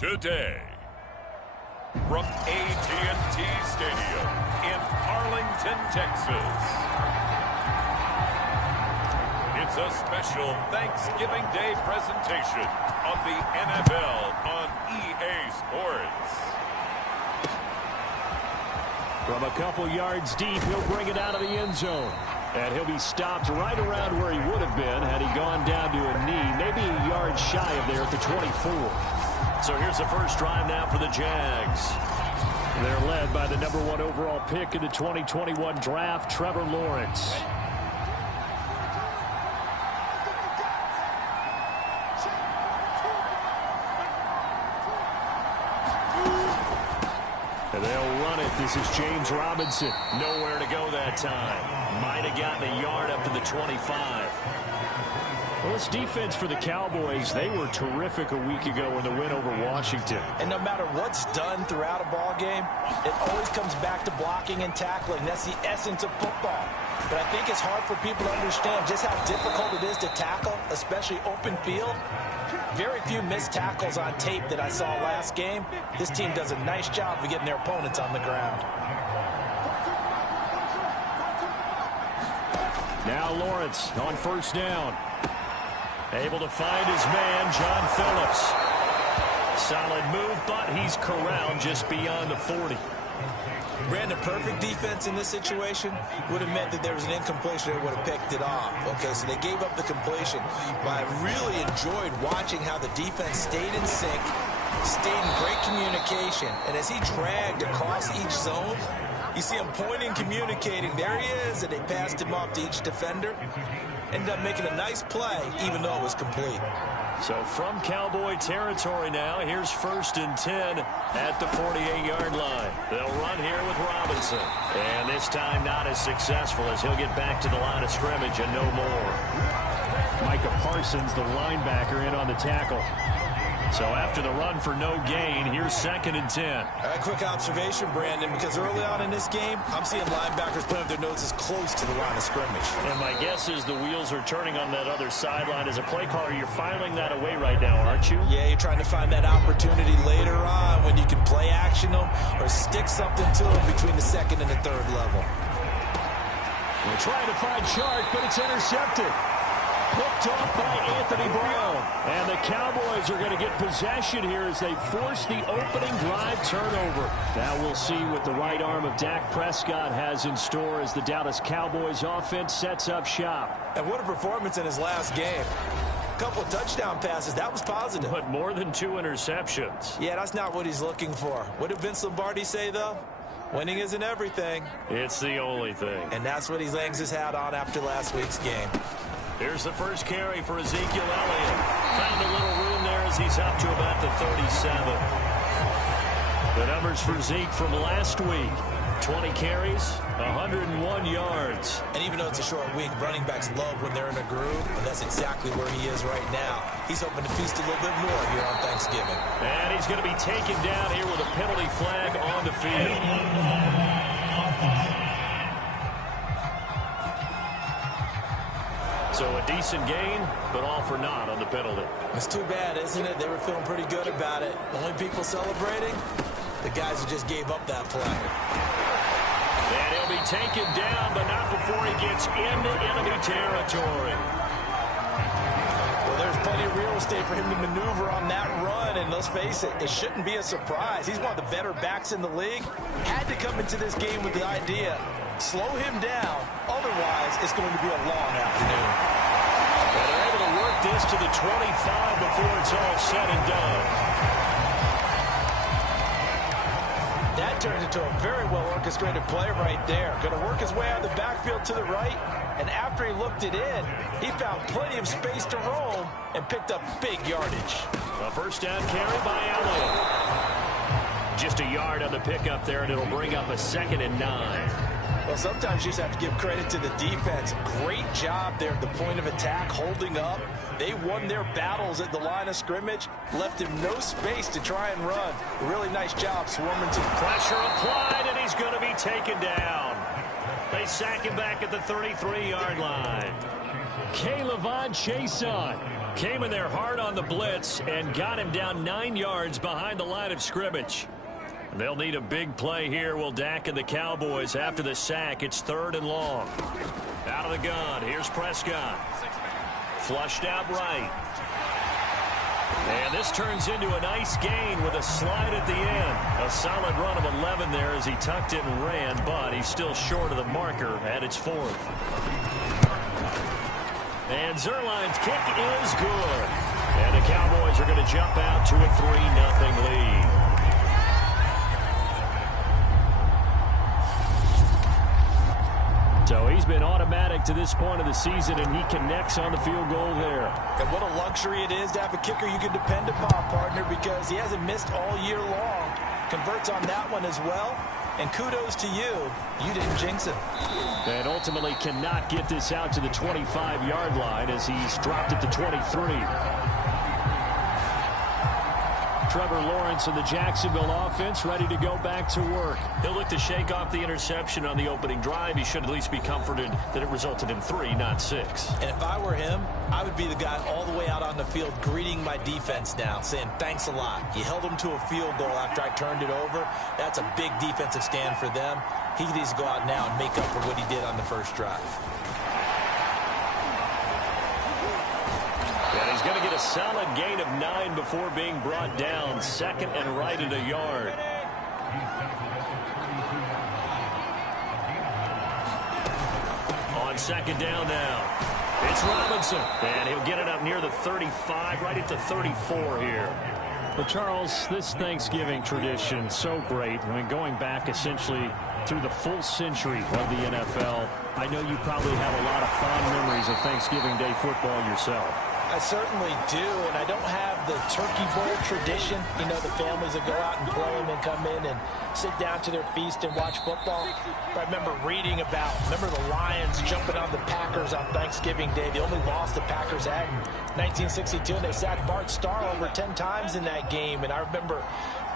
Today, from AT&T Stadium in Arlington, Texas, it's a special Thanksgiving Day presentation of the NFL on EA Sports. From a couple yards deep, he'll bring it out of the end zone. And he'll be stopped right around where he would have been had he gone down to a knee, maybe a yard shy of there at the 24. So here's the first drive now for the Jags. They're led by the #1 overall pick in the 2021 draft, Trevor Lawrence. And they'll run it. This is James Robinson. Nowhere to go that time. Might have gotten a yard up to the 25. Well, this defense for the Cowboys, they were terrific a week ago in the win over Washington. And no matter what's done throughout a ball game, it always comes back to blocking and tackling. That's the essence of football. But I think it's hard for people to understand just how difficult it is to tackle, especially open field. Very few missed tackles on tape that I saw last game. This team does a nice job of getting their opponents on the ground. Now Lawrence on first down. Able to find his man, John Phillips. Solid move, but he's corralled just beyond the 40. Brandon, perfect defense in this situation would have meant that there was an incompletion that would have picked it off. Okay, so they gave up the completion. But I really enjoyed watching how the defense stayed in sync, stayed in great communication. And as he dragged across each zone, you see him pointing, communicating. There he is, and they passed him off to each defender. Ended up making a nice play, even though it was complete. So from Cowboy territory now, here's 1st and 10 at the 48-yard line. They'll run here with Robinson. And this time not as successful as he'll get back to the line of scrimmage and no more. Micah Parsons, the linebacker, in on the tackle. So after the run for no gain, here's 2nd and 10. A quick observation, Brandon, because early on in this game, I'm seeing linebackers putting up their noses close to the line of scrimmage. And my guess is the wheels are turning on that other sideline. As a play caller, you're filing that away right now, aren't you? Yeah, you're trying to find that opportunity later on when you can play action them or stick something to them between the 2nd and the 3rd level. We're trying to find Chark, but it's intercepted. Picked off by Anthony Brown. And the Cowboys are going to get possession here as they force the opening drive turnover. Now we'll see what the right arm of Dak Prescott has in store as the Dallas Cowboys offense sets up shop. And what a performance in his last game. A couple of touchdown passes. That was positive. But more than 2 interceptions. Yeah, that's not what he's looking for. What did Vince Lombardi say, though? Winning isn't everything. It's the only thing. And that's what he hangs his hat on after last week's game. Here's the first carry for Ezekiel Elliott. Found a little room there as he's up to about the 37. The numbers for Zeke from last week. 20 carries, 101 yards. And even though it's a short week, running backs love when they're in a groove, and that's exactly where he is right now. He's hoping to feast a little bit more here on Thanksgiving. And he's going to be taken down here with a penalty flag on the field. So a decent gain, but all for naught on the penalty. It's too bad, isn't it? They were feeling pretty good about it. Only people celebrating, the guys who just gave up that play. And he'll be taken down, but not before he gets into enemy territory. Well, there's plenty of real estate for him to maneuver on that run, and let's face it, it shouldn't be a surprise. He's one of the better backs in the league. Had to come into this game with the idea, slow him down, otherwise it's going to be a long afternoon. And they're able to work this to the 25 before it's all said and done. That turns into a very well-orchestrated play right there. Going to work his way out of the backfield to the right, and after he looked it in, he found plenty of space to roam and picked up big yardage. A first down carry by Elliott. Just a yard on the pickup there, and it'll bring up a 2nd and 9. Well, sometimes you just have to give credit to the defense. Great job there at the point of attack, holding up. They won their battles at the line of scrimmage, left him no space to try and run. Really nice job swarming to the pressure applied, and he's going to be taken down. They sack him back at the 33-yard line. K'Lavon Chaisson Came in there hard on the blitz and got him down 9 yards behind the line of scrimmage. They'll need a big play here, will Dak and the Cowboys. After the sack, it's 3rd and long. Out of the gun, here's Prescott. Flushed out right. And this turns into a nice gain with a slide at the end. A solid run of 11 there as he tucked it and ran, but he's still short of the marker at its 4th. And Zerline's kick is good. And the Cowboys are going to jump out to a 3-0 lead. So he's been automatic to this point of the season, and he connects on the field goal there. And what a luxury it is to have a kicker you can depend upon, partner, because he hasn't missed all year long. Converts on that one as well. And kudos to you. You didn't jinx it. And ultimately cannot get this out to the 25-yard line as he's dropped it to 23. Trevor Lawrence and the Jacksonville offense ready to go back to work. He'll look to shake off the interception on the opening drive. He should at least be comforted that it resulted in 3, not 6. And if I were him, I would be the guy all the way out on the field greeting my defense now, saying thanks a lot. You held them to a field goal after I turned it over. That's a big defensive stand for them. He needs to go out now and make up for what he did on the first drive. And he's going to get a solid gain of 9 before being brought down. 2nd and right at a yard. On 2nd down now. It's Robinson. And he'll get it up near the 35, right at the 34 here. Well, Charles, this Thanksgiving tradition, so great. I mean, going back essentially through the full century of the NFL, I know you probably have a lot of fond memories of Thanksgiving Day football yourself. I certainly do, and I don't have the turkey bowl tradition. You know, the families that go out and play and then come in and sit down to their feast and watch football. But I remember reading about, the Lions jumping on the Packers on Thanksgiving Day. The only loss the Packers had in 1962, and they sacked Bart Starr over 10 times in that game. And I remember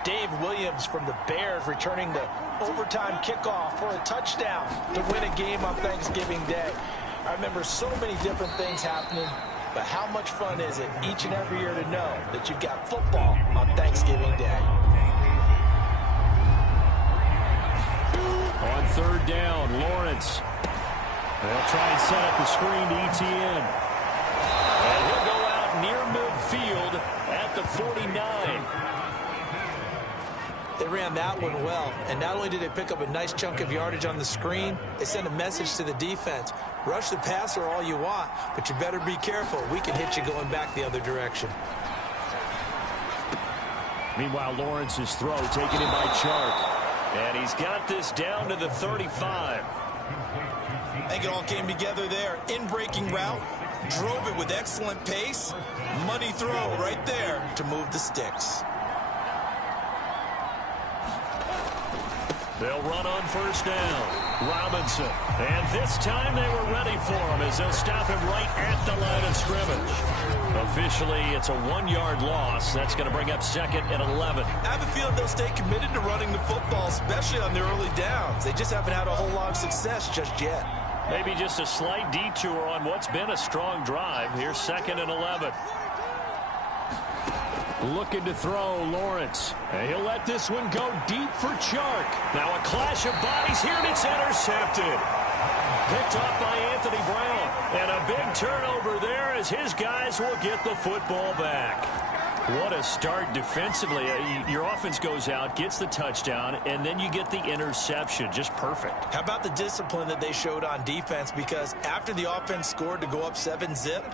Dave Williams from the Bears returning the overtime kickoff for a touchdown to win a game on Thanksgiving Day. I remember so many different things happening. But how much fun is it each and every year to know that you've got football on Thanksgiving Day? On 3rd down, Lawrence. They'll try and set up the screen to ETN. And he'll go out near midfield at the 49. They ran that one well, and not only did they pick up a nice chunk of yardage on the screen, they sent a message to the defense. Rush the passer all you want, but you better be careful. We can hit you going back the other direction. Meanwhile, Lawrence's throw taken in by Chark. And he's got this down to the 35. I think it all came together there. In-breaking route, drove it with excellent pace. Money throw right there to move the sticks. They'll run on 1st down. Robinson. And this time they were ready for him as they'll stop him right at the line of scrimmage. Officially, it's a 1-yard loss. That's going to bring up 2nd and 11. I have a feeling they'll stay committed to running the football, especially on their early downs. They just haven't had a whole lot of success just yet. Maybe just a slight detour on what's been a strong drive. Here's 2nd and 11. Looking to throw, Lawrence. And he'll let this one go deep for Chark. Now a clash of bodies here, and it's intercepted. Picked off by Anthony Brown. And a big turnover there as his guys will get the football back. What a start defensively. Your offense goes out, gets the touchdown, and then you get the interception. Just perfect. How about the discipline that they showed on defense? Because after the offense scored to go up 7-zip,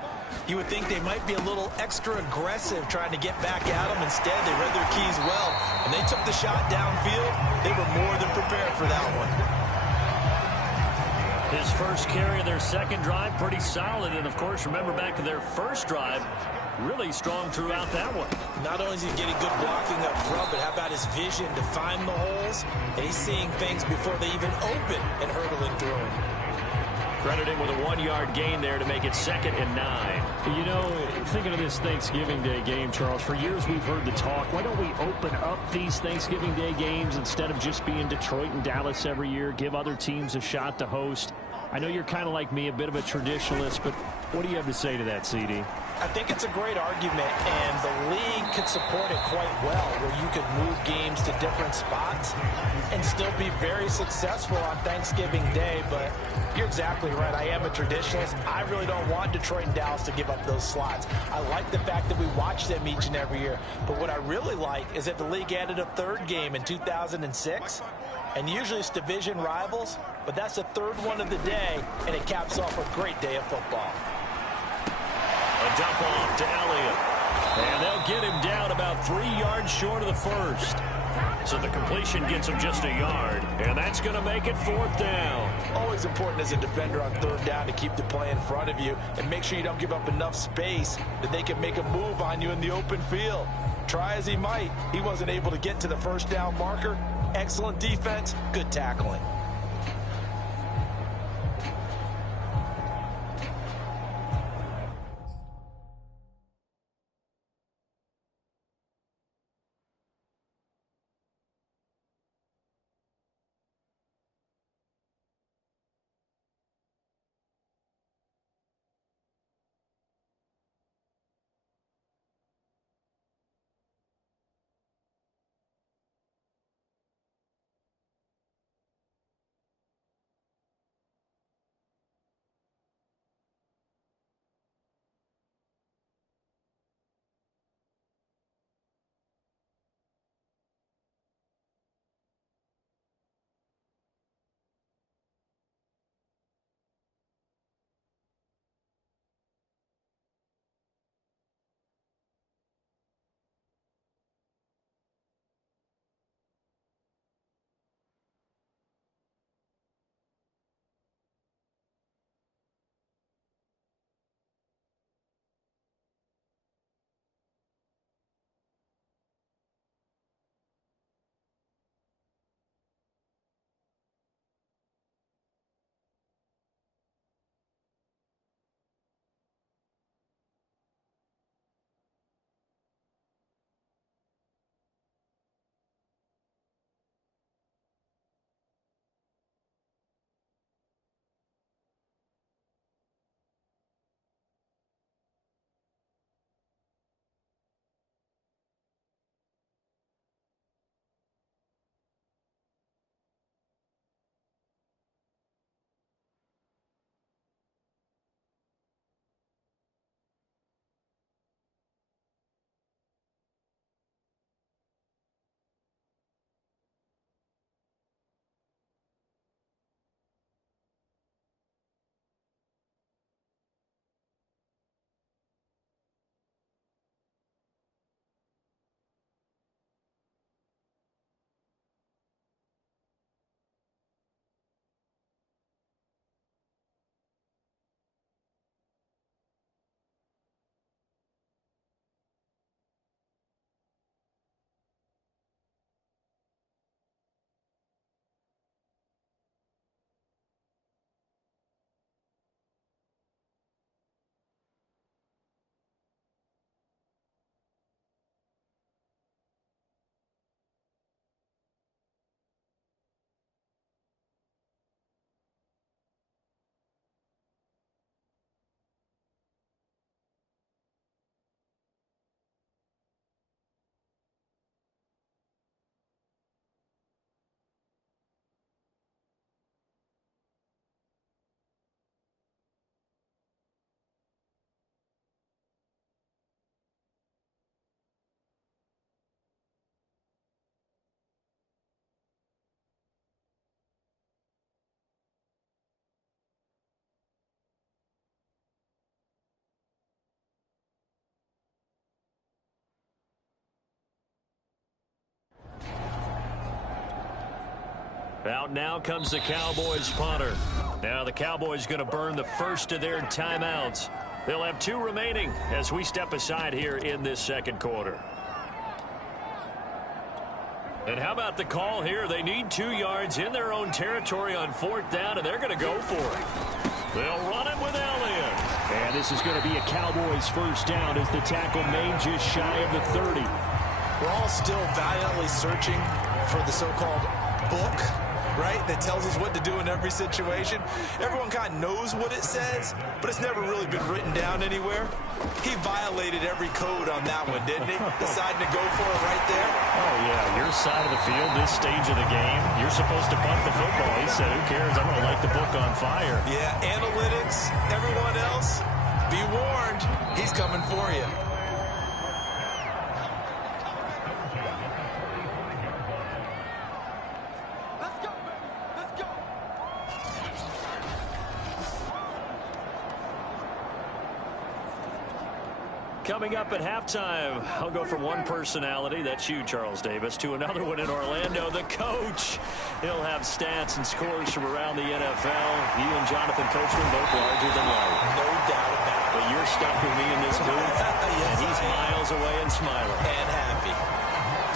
you would think they might be a little extra aggressive trying to get back at them. Instead, they read their keys well, and they took the shot downfield. They were more than prepared for that one. His first carry of their 2nd drive, pretty solid. And, of course, remember back to their first drive, really strong throughout that one. Not only is he getting good blocking up front, but how about his vision to find the holes? And he's seeing things before they even open and hurdling through them. Credit him with a 1-yard gain there to make it 2nd and 9. You know, thinking of this Thanksgiving Day game, Charles, for years we've heard the talk, why don't we open up these Thanksgiving Day games instead of just being Detroit and Dallas every year, give other teams a shot to host? I know you're kind of like me, a bit of a traditionalist, but what do you have to say to that, CD? I think it's a great argument, and the league could support it quite well, where you could move games to different spots and still be very successful on Thanksgiving Day. But you're exactly right. I am a traditionalist. I really don't want Detroit and Dallas to give up those slots. I like the fact that we watch them each and every year. But what I really like is that the league added a third game in 2006. And usually it's division rivals, but that's the third one of the day, and it caps off a great day of football. A dump off to Elliott. And they'll get him down about 3 yards short of the first. So the completion gets him just a yard, and that's going to make it 4th down. Always important as a defender on 3rd down to keep the play in front of you and make sure you don't give up enough space that they can make a move on you in the open field. Try as he might, he wasn't able to get to the first down marker. Excellent defense, good tackling. Out now comes the Cowboys punter. Now the Cowboys going to burn the first of their timeouts. They'll have 2 remaining as we step aside here in this second quarter. And how about the call here? They need 2 yards in their own territory on 4th down, and they're going to go for it. They'll run it with Elliott. And this is going to be a Cowboys first down as the tackle made just shy of the 30. We're all still valiantly searching for the so-called book right, that tells us what to do in every situation. Everyone kind of knows what it says, but it's never really been written down anywhere. He violated every code on that one, didn't he? Deciding to go for it right there. Oh, yeah, your side of the field, this stage of the game, you're supposed to punt the football. He said, who cares? I'm going to light the book on fire. Yeah, analytics, everyone else, be warned, he's coming for you. Coming up at halftime, I'll go from one personality, that's you, Charles Davis, to another one in Orlando, the coach. He'll have stats and scores from around the NFL. You and Jonathan Coachman both larger than life. No doubt about it. But you're stuck with me in this booth, yes, and he's miles away and smiling. And happy.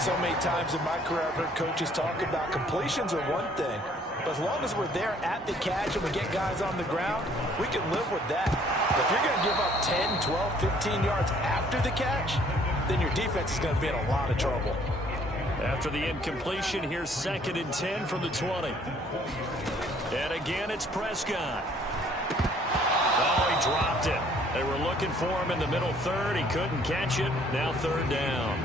So many times in my career, I've heard coaches talk about completions are one thing, but as long as we're there at the catch and we get guys on the ground, we can live with that. But if you're going to give up 10, 12, 15 yards after the catch, then your defense is going to be in a lot of trouble. After the incompletion, here's 2nd and 10 from the 20. And again, it's Prescott. Oh, he dropped it. They were looking for him in the middle third. He couldn't catch it. Now 3rd down.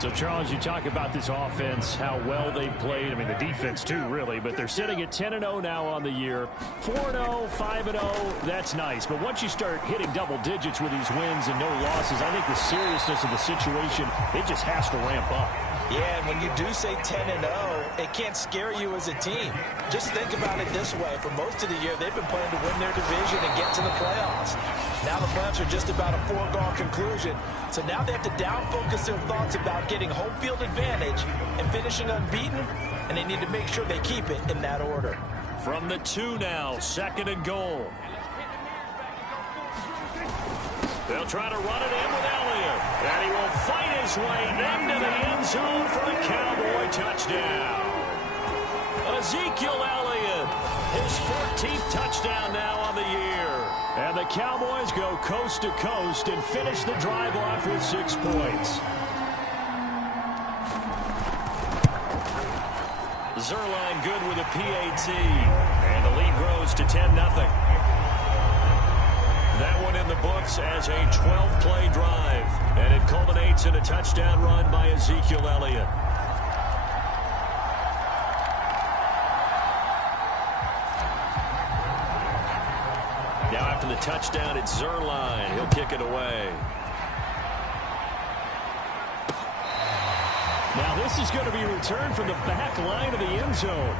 So, Charles, you talk about this offense, how well they've played. I mean, the defense, too, really. But they're sitting at 10-0 now on the year. 4-0, 5-0, that's nice. But once you start hitting double digits with these wins and no losses, I think the seriousness of the situation, it just has to ramp up. Yeah, and when you do say 10-0, it can't scare you as a team. Just think about it this way. For most of the year, they've been playing to win their division and get to the playoffs. Now the playoffs are just about a foregone conclusion. So now they have to down-focus their thoughts about getting home field advantage and finishing unbeaten, and they need to make sure they keep it in that order. From the 2 now, 2nd and goal. They'll try to run it in with Elliott. And he will fight his way into the end zone for a Cowboy touchdown. Ezekiel Elliott, his 14th touchdown now on the year. And the Cowboys go coast to coast and finish the drive off with 6 points. Zerline good with a PAT. And the lead grows to 10-0. That one in the books as a 12-play drive. And it culminates in a touchdown run by Ezekiel Elliott. Now after the touchdown, it's Zerline. He'll kick it away. Now this is going to be returned from the back line of the end zone.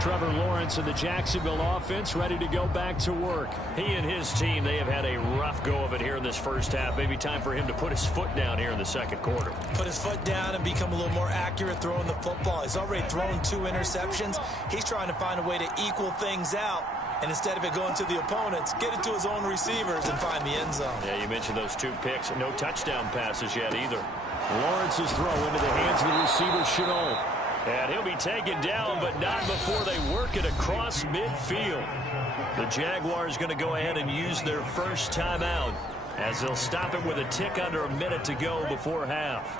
Trevor Lawrence and the Jacksonville offense ready to go back to work. He and his team, they have had a rough go of it here in this first half. Maybe time for him to put his foot down here in the 2nd quarter. Put his foot down and become a little more accurate throwing the football. He's already thrown 2 interceptions. He's trying to find a way to equal things out. And instead of it going to the opponents, get it to his own receivers and find the end zone. Yeah, you mentioned those 2 picks. No touchdown passes yet either. Lawrence's throw into the hands of the receiver, Chenault. And he'll be taken down, but not before they work it across midfield. The Jaguars going to go ahead and use their first timeout as they'll stop it with a tick under a minute to go before half.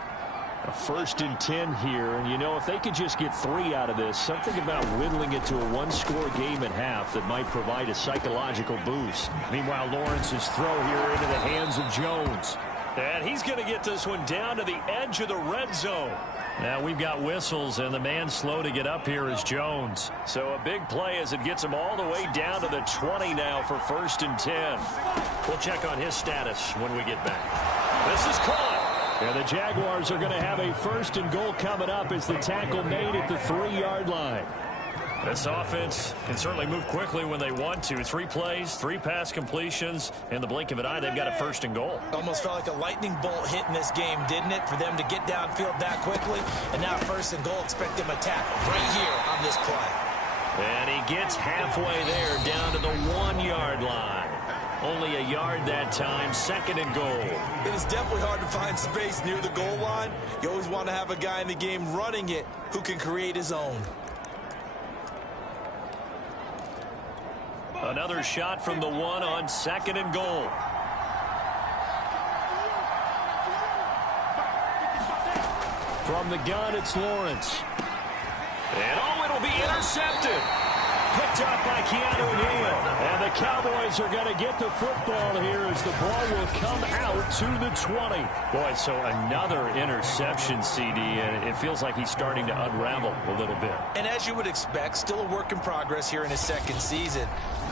A 1st and 10 here, and you know, if they could just get 3 out of this, something about whittling it to a 1-score game at half that might provide a psychological boost. Meanwhile, Lawrence's throw here into the hands of Jones. And he's going to get this one down to the edge of the red zone. Now we've got whistles, and the man slow to get up here is Jones. So a big play as it gets him all the way down to the 20 now for 1st and 10. We'll check on his status when we get back. This is caught. And the Jaguars are going to have a 1st and goal coming up as the tackle made at the 3-yard line. This offense can certainly move quickly when they want to. 3 plays, 3 pass completions. In the blink of an eye, they've got a 1st and goal. Almost felt like a lightning bolt hit in this game, didn't it? For them to get downfield that quickly. And now 1st and goal, expect them to tackle right here on this play. And he gets halfway there down to the 1-yard line. Only a yard that time, 2nd and goal. It is definitely hard to find space near the goal line. You always want to have a guy in the game running it who can create his own. Another shot from the 1 on 2nd and goal. From the gun, it's Lawrence. And oh, it'll be intercepted. Picked up by Keanu Neal. And the Cowboys are going to get the football here as the ball will come out to the 20. Boy, so another interception, CD, and it feels like he's starting to unravel a little bit. And as you would expect, still a work in progress here in his second season.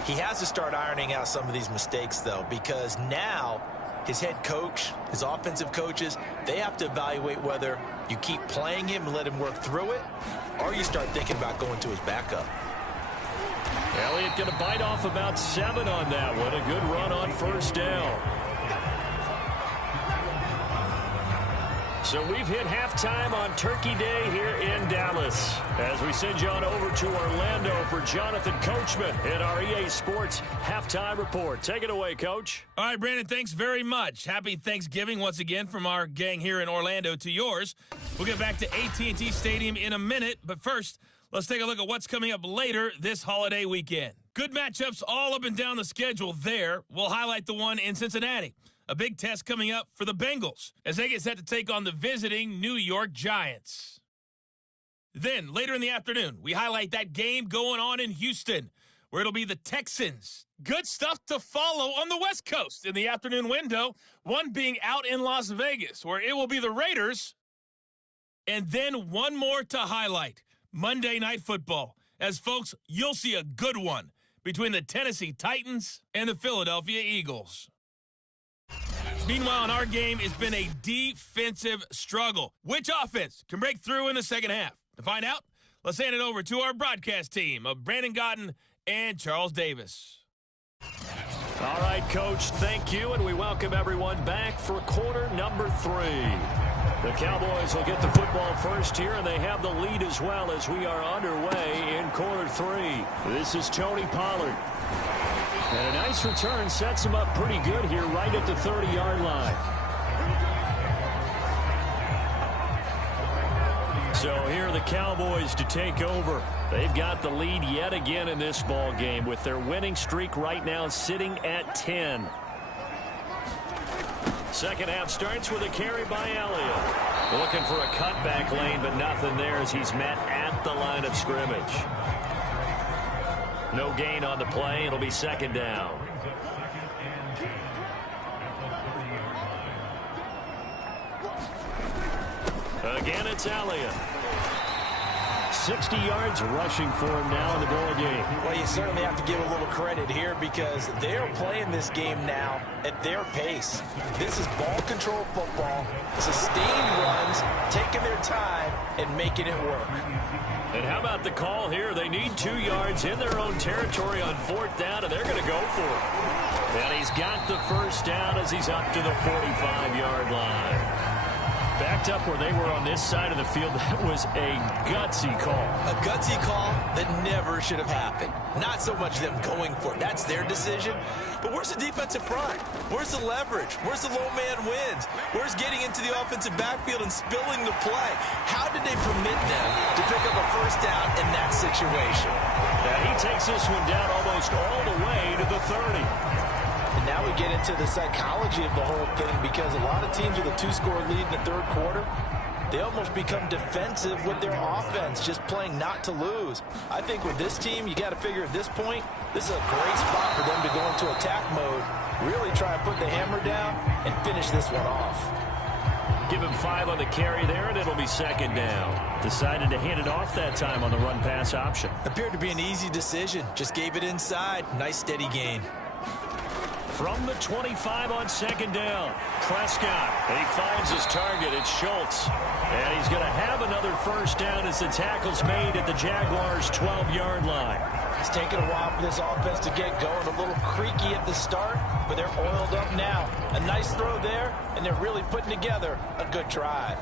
He has to start ironing out some of these mistakes, though, because now his head coach, his offensive coaches, they have to evaluate whether you keep playing him and let him work through it, or you start thinking about going to his backup. Elliott going to bite off about 7 on that one. A good run on first down. So we've hit halftime on Turkey Day here in Dallas. As we send you on over to Orlando for Jonathan Coachman in our EA Sports Halftime Report. Take it away, Coach. All right, Brandon, thanks very much. Happy Thanksgiving once again from our gang here in Orlando to yours. We'll get back to AT&T Stadium in a minute, but first, let's take a look at what's coming up later this holiday weekend. Good matchups all up and down the schedule there. We'll highlight the one in Cincinnati. A big test coming up for the Bengals as they get set to take on the visiting New York Giants. Then, later in the afternoon, we highlight that game going on in Houston, where it'll be the Texans. Good stuff to follow on the West Coast in the afternoon window, one being out in Las Vegas, where it will be the Raiders. And then one more to highlight, Monday Night Football. As folks, you'll see a good one between the Tennessee Titans and the Philadelphia Eagles. Meanwhile, in our game, it's been a defensive struggle. Which offense can break through in the second half? To find out, let's hand it over to our broadcast team of Brandon Gotten and Charles Davis. All right, Coach, thank you, and we welcome everyone back for quarter number 3. The Cowboys will get the football first here, and they have the lead as well as we are underway in quarter 3. This is Tony Pollard. And a nice return sets him up pretty good here right at the 30-yard line. So here are the Cowboys to take over. They've got the lead yet again in this ball game with their winning streak right now sitting at 10. Second half starts with a carry by Elliott. Looking for a cutback lane, but nothing there as he's met at the line of scrimmage. No gain on the play. It'll be second down. Again, it's Elliott. 60 yards rushing for him now in the ball game. Well, you certainly have to give a little credit here because they're playing this game now at their pace. This is ball control football, sustained runs, taking their time and making it work. And how about the call here? They need 2 yards in their own territory on fourth down, and they're going to go for it. And he's got the first down as he's up to the 45-yard line. Backed up where they were on this side of the field. That was a gutsy call. A gutsy call that never should have happened. Not so much them going for it. That's their decision. But where's the defensive front? Where's the leverage? Where's the low man wins? Where's getting into the offensive backfield and spilling the play? How did they permit them to pick up a first down in that situation? And he takes this one down almost all the way to the 30. Now we get into the psychology of the whole thing because a lot of teams with a 2-score lead in the third quarter, they almost become defensive with their offense, just playing not to lose. I think with this team, you got to figure at this point, this is a great spot for them to go into attack mode, really try to put the hammer down and finish this one off. Give him 5 on the carry there, and it'll be second down. Decided to hand it off that time on the run-pass option. Appeared to be an easy decision. Just gave it inside. Nice, steady gain. From the 25 on second down, Prescott. And he finds his target. It's Schultz. And he's going to have another first down as the tackle's made at the Jaguars' 12-yard line. It's taken a while for this offense to get going. A little creaky at the start, but they're oiled up now. A nice throw there, and they're really putting together a good drive.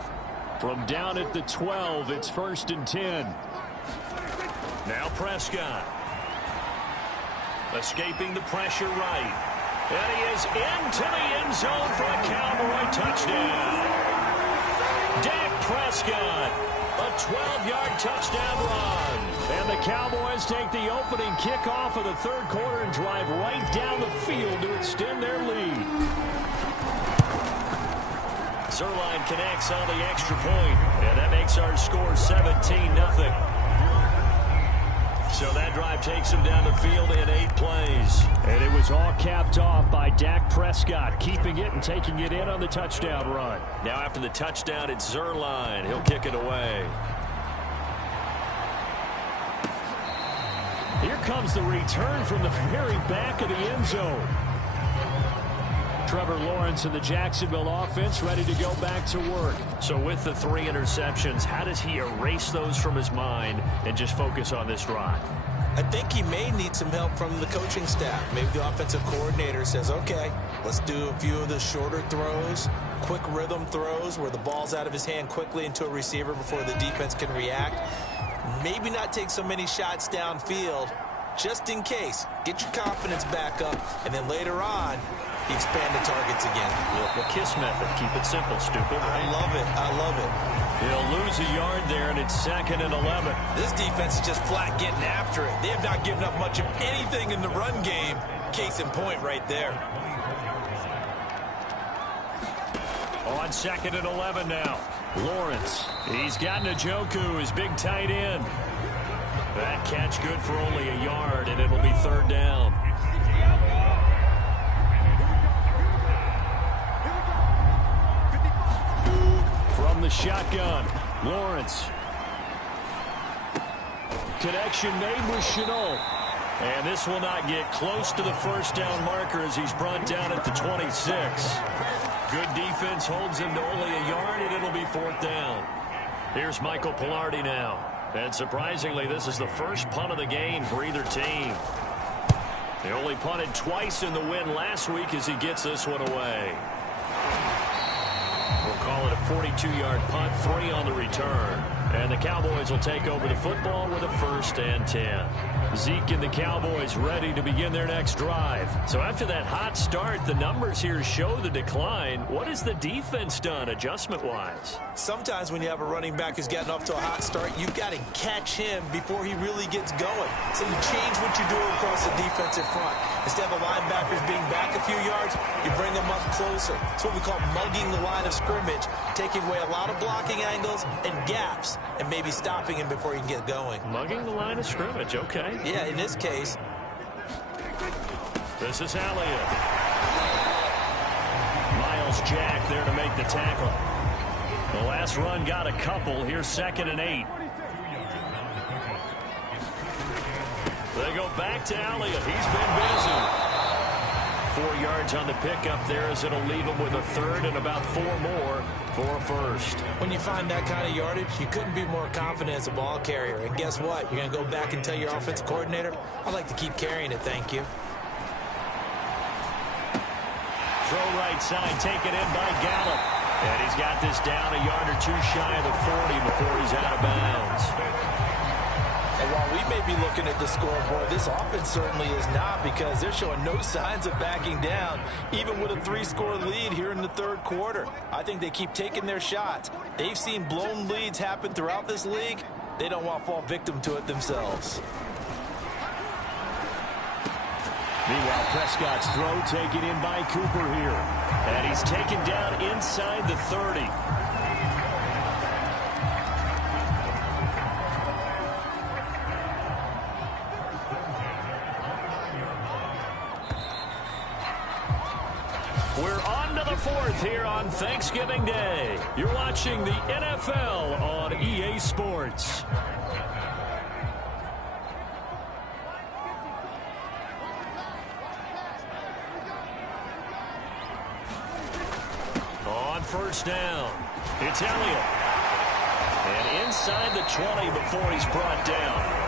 From down at the 12, it's 1st and 10. Now Prescott. Escaping the pressure right. And he is into the end zone for a Cowboy touchdown. Dak Prescott, a 12-yard touchdown run. And the Cowboys take the opening kickoff of the third quarter and drive right down the field to extend their lead. Zerline connects on the extra point, and that makes our score 17-0. So that drive takes him down the field in 8 plays. And it was all capped off by Dak Prescott, keeping it and taking it in on the touchdown run. Now after the touchdown, it's Zerline. He'll kick it away. Here comes the return from the very back of the end zone. Trevor Lawrence and the Jacksonville offense ready to go back to work. So with the 3 interceptions, how does he erase those from his mind and just focus on this drive? I think he may need some help from the coaching staff. Maybe the offensive coordinator says, okay, let's do a few of the shorter throws, quick rhythm throws where the ball's out of his hand quickly into a receiver before the defense can react. Maybe not take so many shots downfield just in case. Get your confidence back up, and then later on, expand the targets again. The KISS method. Keep it simple, stupid. I love it. I love it. He'll lose a yard there, and it's 2nd and 11. This defense is just flat getting after it. They have not given up much of anything in the run game. Case in point right there. On 2nd and 11 now. Lawrence. He's got Njoku, his big tight end. That catch good for only a yard, and it'll be 3rd down. From the shotgun, Lawrence. Connection made with Chenault. And this will not get close to the 1st down marker as he's brought down at the 26. Good defense holds him to only a yard, and it'll be 4th down. Here's Michael Pilardi now. And surprisingly, this is the first punt of the game for either team. They only punted twice in the win last week as he gets this one away. We'll call it a 42-yard punt, 3 on the return. And the Cowboys will take over the football with a 1st and 10. Zeke and the Cowboys ready to begin their next drive. So after that hot start, the numbers here show the decline. What has the defense done adjustment-wise? Sometimes when you have a running back who's gotten off to a hot start, you've got to catch him before he really gets going. So you change what you do across the defensive front. Instead of the linebackers being back a few yards, you bring them up closer. It's what we call mugging the line of scrimmage, taking away a lot of blocking angles and gaps, and maybe stopping him before he can get going. Mugging the line of scrimmage, okay. Yeah, in this case. This is Elliott. Miles Jack there to make the tackle. The last run got a couple. Here's 2nd and 8. They go back to Elliott. He's been busy. 4 yards on the pickup there as it'll leave him with a 3rd and about 4 more for a 1st. When you find that kind of yardage, you couldn't be more confident as a ball carrier. And guess what? You're going to go back and tell your offensive coordinator, I'd like to keep carrying it, thank you. Throw right side, taken in by Gallup. And he's got this down a yard or 2 shy of the 40 before he's out of bounds. And while we may be looking at the scoreboard, this offense certainly is not, because they're showing no signs of backing down, even with a 3-score lead here in the 3rd quarter. I think they keep taking their shots. They've seen blown leads happen throughout this league. They don't want to fall victim to it themselves. Meanwhile, Prescott's throw taken in by Cooper here. And he's taken down inside the 30. We're on to the 4th here on Thanksgiving Day. You're watching the NFL on EA Sports. On 1st down, it's Elliott. And inside the 20 before he's brought down.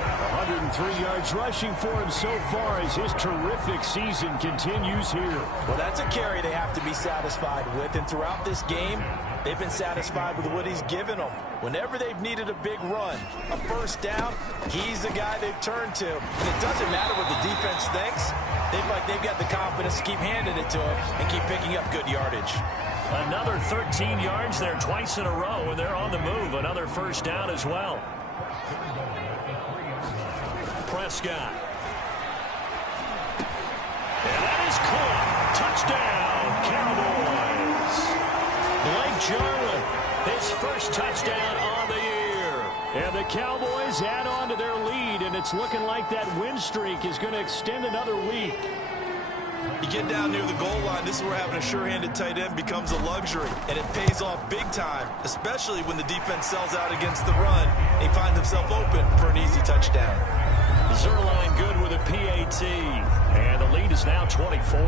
103 yards rushing for him so far as his terrific season continues here. Well, that's a carry they have to be satisfied with. And throughout this game, they've been satisfied with what he's given them. Whenever they've needed a big run, a 1st down, he's the guy they've turned to. And it doesn't matter what the defense thinks. They've got the confidence to keep handing it to him and keep picking up good yardage. Another 13 yards there twice in a row, and they're on the move. Another 1st down as well. Prescott. And that is caught. Touchdown, Cowboys. Blake Jarwin, his 1st touchdown on the year. And the Cowboys add on to their lead, and it's looking like that win streak is going to extend another week. You get down near the goal line, this is where having a sure-handed tight end becomes a luxury, and it pays off big time, especially when the defense sells out against the run, and he finds himself open for an easy touchdown. Zerline good with a PAT, and the lead is now 24.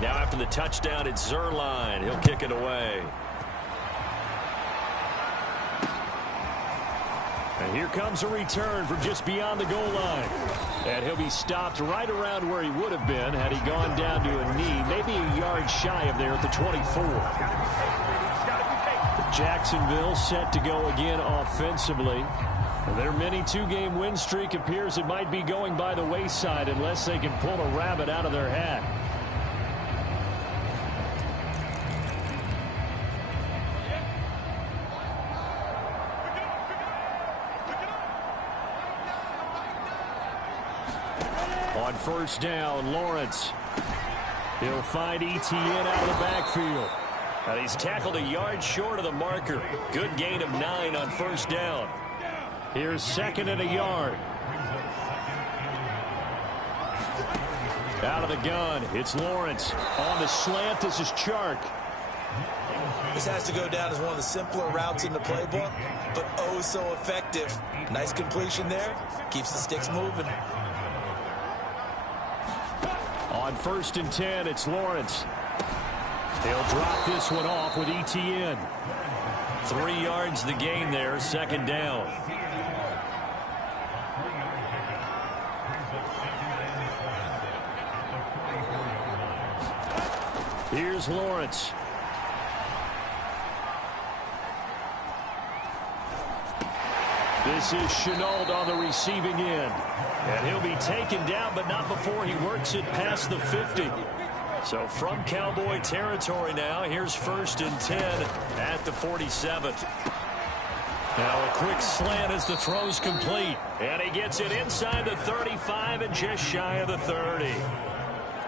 Now after the touchdown, it's Zerline. He'll kick it away. And here comes a return from just beyond the goal line. And he'll be stopped right around where he would have been had he gone down to a knee, maybe a yard shy of there at the 24. Jacksonville set to go again offensively. Their mini two-game win streak appears it might be going by the wayside unless they can pull a rabbit out of their hat. On first down, Lawrence. He'll find Etienne out of the backfield. And he's tackled a yard short of the marker. Good gain of 9 on first down. Here's second and a yard. Out of the gun, it's Lawrence. On the slant, this is Chark. This has to go down as one of the simpler routes in the playbook, but oh so effective. Nice completion there. Keeps the sticks moving. On first and 10, it's Lawrence. He'll drop this one off with Etienne. 3 yards the gain there, second down. Here's Lawrence. This is Chenault on the receiving end. And he'll be taken down, but not before he works it past the 50. So from Cowboy territory now, here's first and 10 at the 47. Now a quick slant as the throw's complete. And he gets it inside the 35 and just shy of the 30.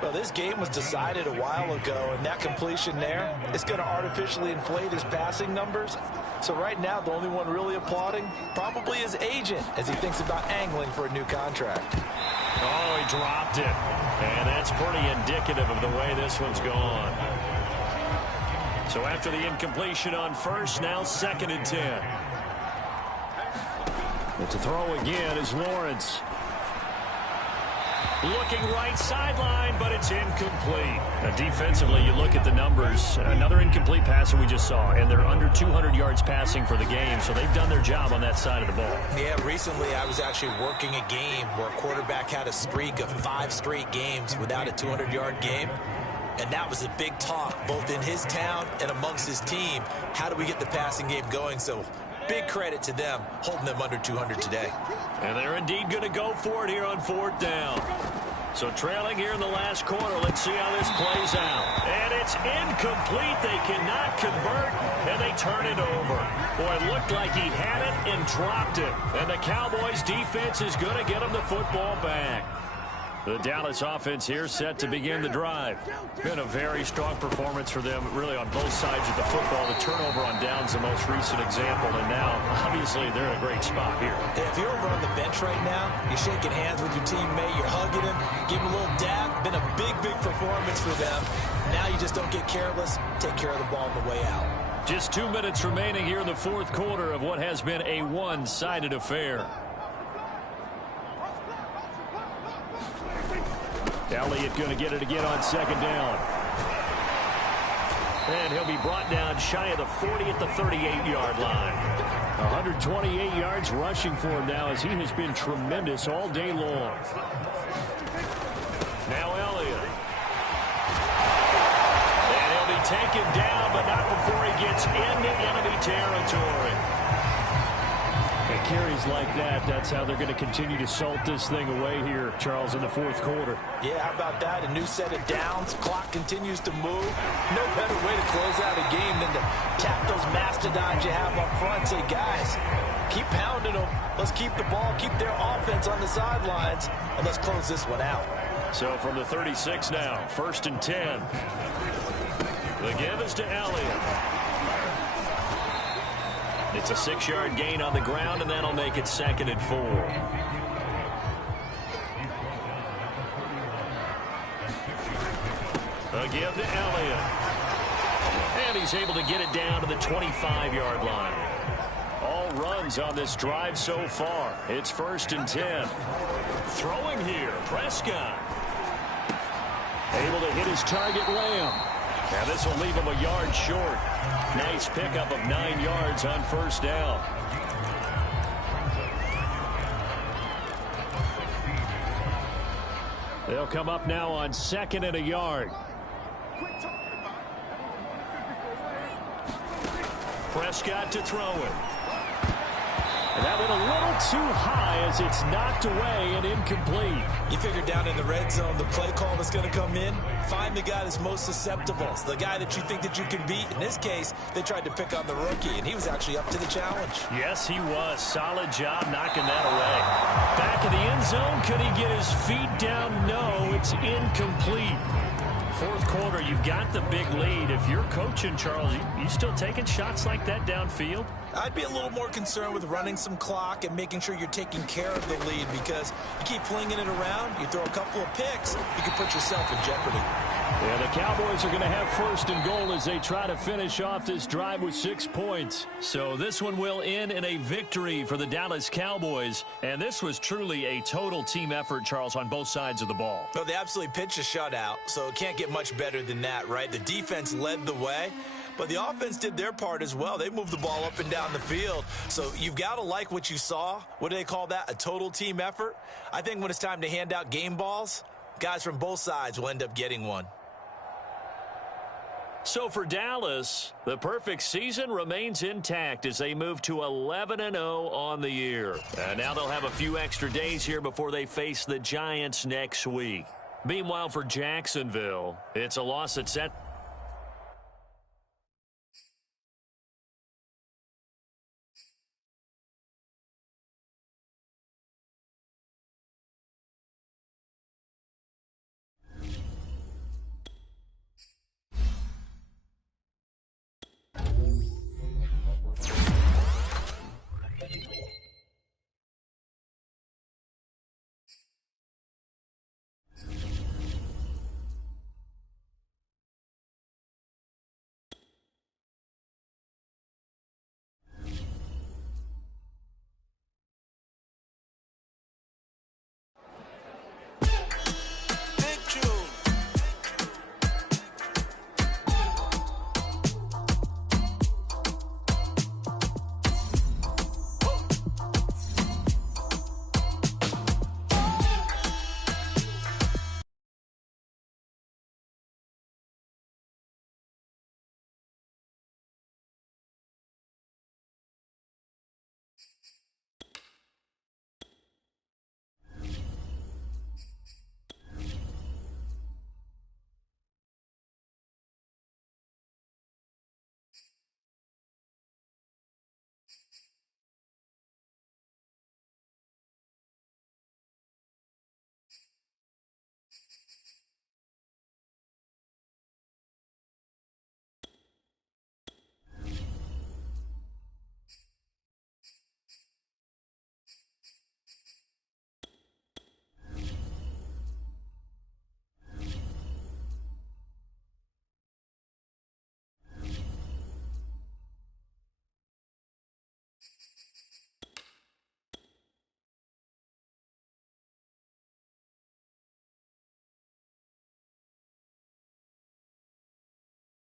Well, this game was decided a while ago, and that completion there is going to artificially inflate his passing numbers. So right now, the only one really applauding probably his agent as he thinks about angling for a new contract. Oh, he dropped it. And that's pretty indicative of the way this one's gone. So after the incompletion on first, now second and 10. But to throw again is Lawrence. Looking right sideline, but it's incomplete. Now, defensively, you look at the numbers. Another incomplete passer we just saw, and they're under 200 yards passing for the game, so they've done their job on that side of the ball. Yeah, recently I was actually working a game where a quarterback had a streak of 5 straight games without a 200-yard game. And that was a big talk, both in his town and amongst his team. How do we get the passing game going? So big credit to them, holding them under 200 today. And they're indeed going to go for it here on fourth down. So trailing here in the last quarter, let's see how this plays out. And it's incomplete. They cannot convert, and they turn it over. Boy, it looked like he had it and dropped it. And the Cowboys defense is going to get him the football back. The Dallas offense here set to begin the drive. Been a very strong performance for them, really on both sides of the football. The turnover on downs the most recent example, and now, obviously, they're in a great spot here. Yeah, if you're over on the bench right now, you're shaking hands with your teammate, you're hugging him, give him a little dab. Been a big, big performance for them. Now you just don't get careless. Take care of the ball on the way out. Just 2 minutes remaining here in the fourth quarter of what has been a one-sided affair. Elliott going to get it again on second down. And he'll be brought down shy of the 40 at the 38-yard line. 128 yards rushing for him now as he has been tremendous all day long. Now Elliott. And he'll be taken down, but not before he gets into enemy territory. And carries like that, that's how they're going to continue to salt this thing away here, Charles, in the fourth quarter. Yeah, how about that? A new set of downs. Clock continues to move. No better way to close out a game than to tap those mastodons you have up front. Say, guys, keep pounding them. Let's keep the ball, keep their offense on the sidelines, and let's close this one out. So from the 36 now, first and 10. The give is to Elliott. It's a 6-yard gain on the ground, and that'll make it 2nd and 4. A give to Elliott. And he's able to get it down to the 25-yard line. All runs on this drive so far. It's 1st and 10. Throwing here, Prescott. Able to hit his target, Lamb. And this will leave him a yard short. Nice pickup of 9 yards on 1st down. They'll come up now on 2nd and a yard. Prescott to throw it. And that went a little too high as it's knocked away and incomplete. You figure down in the red zone, the play call that's going to come in, find the guy that's most susceptible. It's the guy that you think that you can beat. In this case, they tried to pick on the rookie, and he was actually up to the challenge. Yes, he was. Solid job knocking that away. Back in the end zone, could he get his feet down? No, it's incomplete. 4th quarter, you've got the big lead. If you're coaching, Charles, you still taking shots like that downfield? I'd be a little more concerned with running some clock and making sure you're taking care of the lead, because you keep flinging it around, you throw a couple of picks, you can put yourself in jeopardy. Yeah, the Cowboys are going to have 1st and goal as they try to finish off this drive with 6 points. So this one will end in a victory for the Dallas Cowboys. And this was truly a total team effort, Charles, on both sides of the ball. Well, they absolutely pitched a shutout, so it can't get much better than that, right? The defense led the way, but the offense did their part as well. They moved the ball up and down the field. So you've got to like what you saw. What do they call that? A total team effort? I think when it's time to hand out game balls, guys from both sides will end up getting one. So for Dallas, the perfect season remains intact as they move to 11-0 on the year. And now they'll have a few extra days here before they face the Giants next week. Meanwhile, for Jacksonville, it's a loss that set